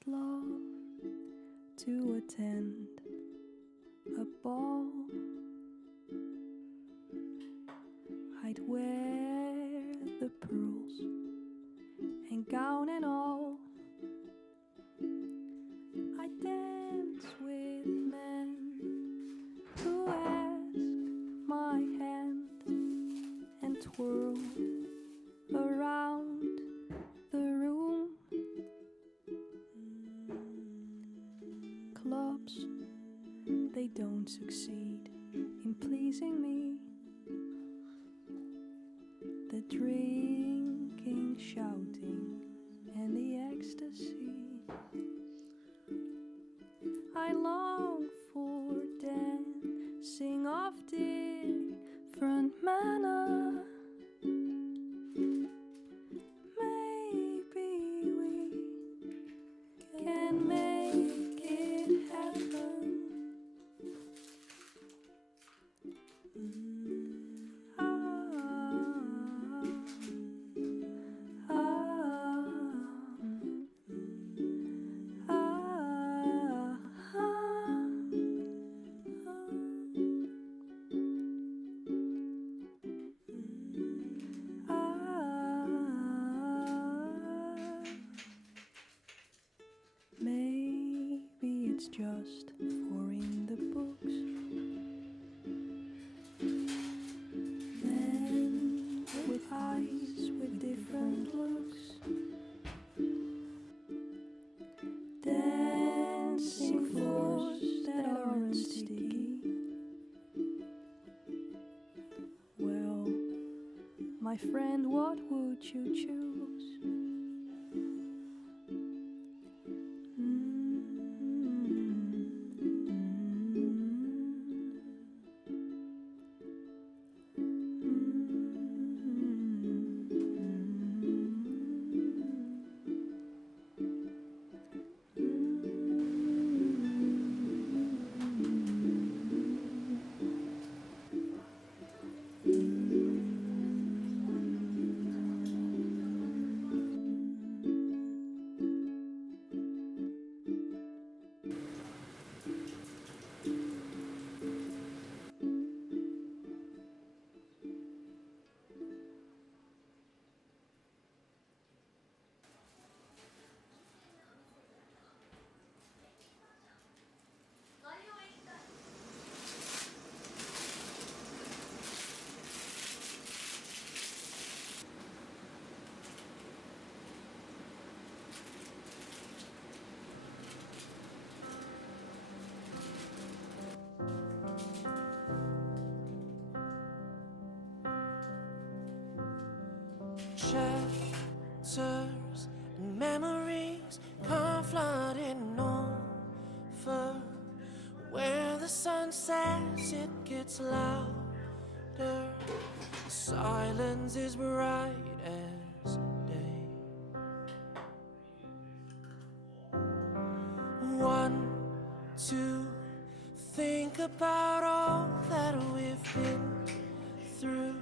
I'd love to attend a ball. I'd wear the pearls and gown and all. I'd dance with men who ask my hand and twirl around the room. Clubs, they don't succeed in pleasing me. The drinking, shouting, and the ecstasy. I long for dancing of different manner. Maybe we can make it happen. Maybe it's just for in the books. Men with eyes with different looks, dancing floors that aren't sticky. Well, my friend, what would you choose? Chapters and memories come flooding over. Where the sun sets, it gets louder. The silence is bright as day. One, two, think about all that we've been through.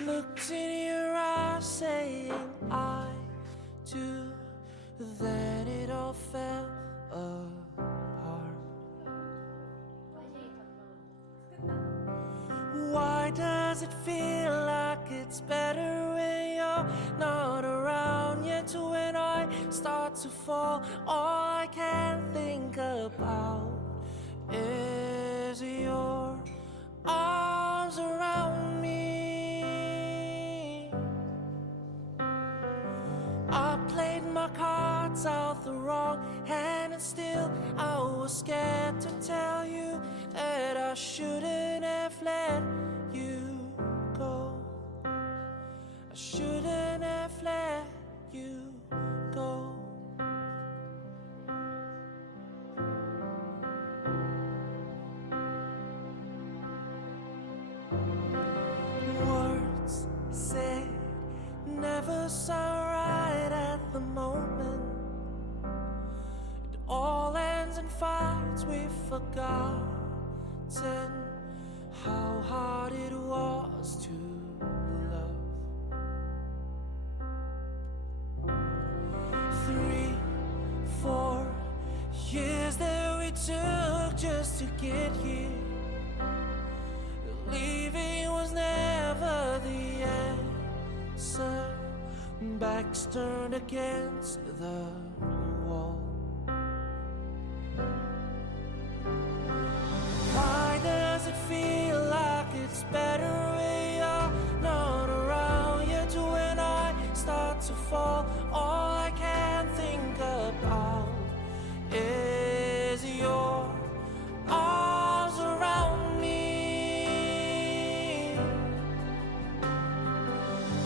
Looked in your eyes saying I do. Then it all fell apart. Why does it feel like it's better when you're not around? Yet when I start to fall, all I can think about is your arms around me. I played my cards out the wrong hand, and still I was scared to tell you that I shouldn't have let you go. I shouldn't have let you go. Words said never sound right at the moment. It all ends in fights we've forgotten how hard it was to love. 3, 4 it took just to get here. Leaving was never the answer. Backs turned against the wall. Why does it feel like it's better when you're not around? Yet when I start to fall, all I can think about is your arms around me.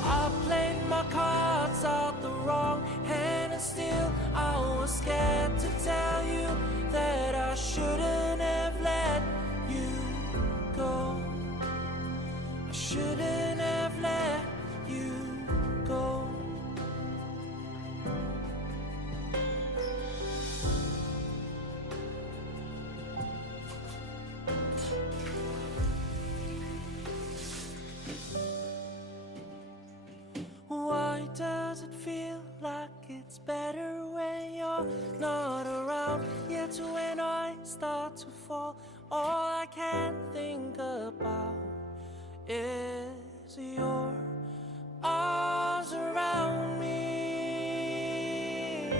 I played my cards out the wrong hand, and still I was scared to tell you that I shouldn't have let you go. I shouldn't have let you go. Why does it feel like it's better when you're not around? Yet when I start to fall, all I can think about is your arms around me.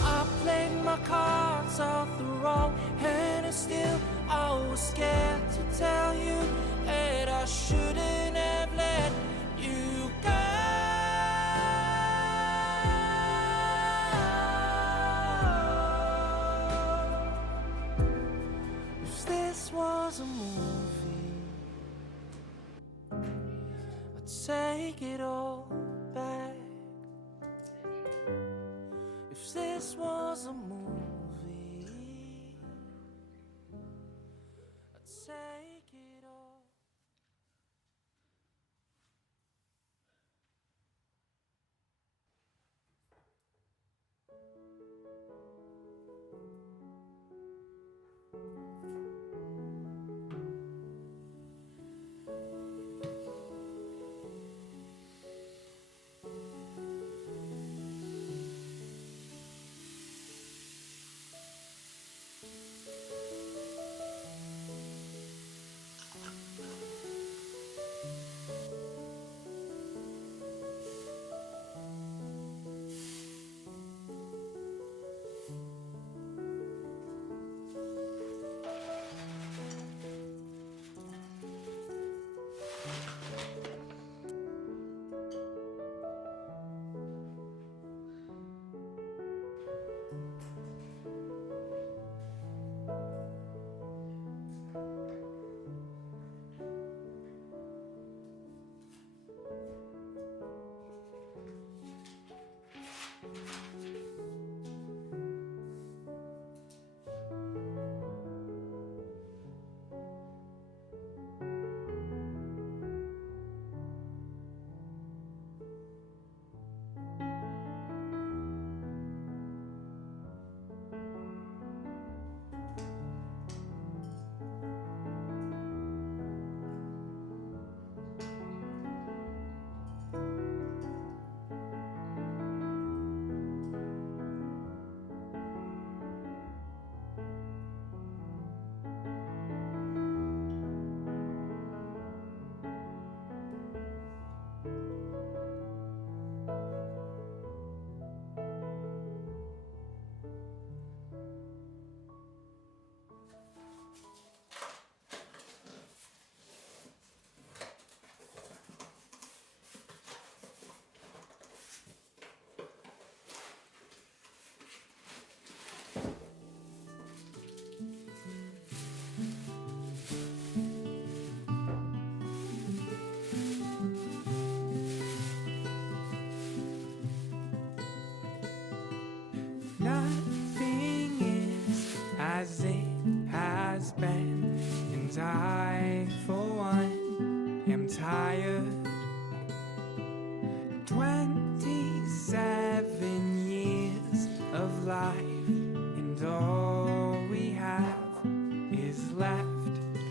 I played my cards out the wrong hand, and still I was scared to tell you that I shouldn't have let you go. If this was a movie, I'd take it all back. If this was a movie, I'd take it all. Nothing is as it has been, and I, for one, am tired. 27 years of life, and all we have is left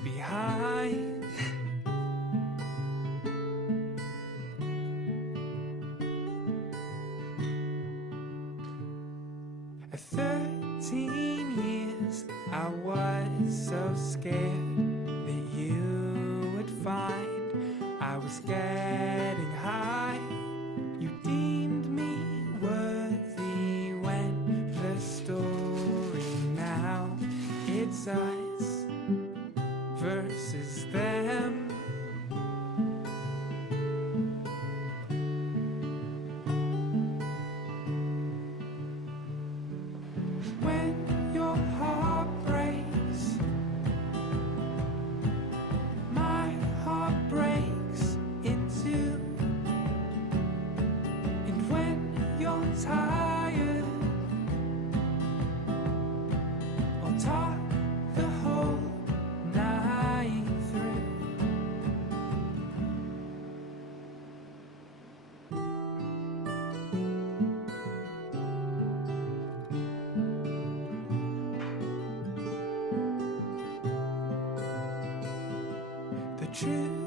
behind. A 13 17 years, I was so scared that you would find I was getting high. You deemed me worthy when the story now, it's us versus them. When your heart breaks, my heart breaks in two. And when you're tired, I'll talk the whole night through. The truth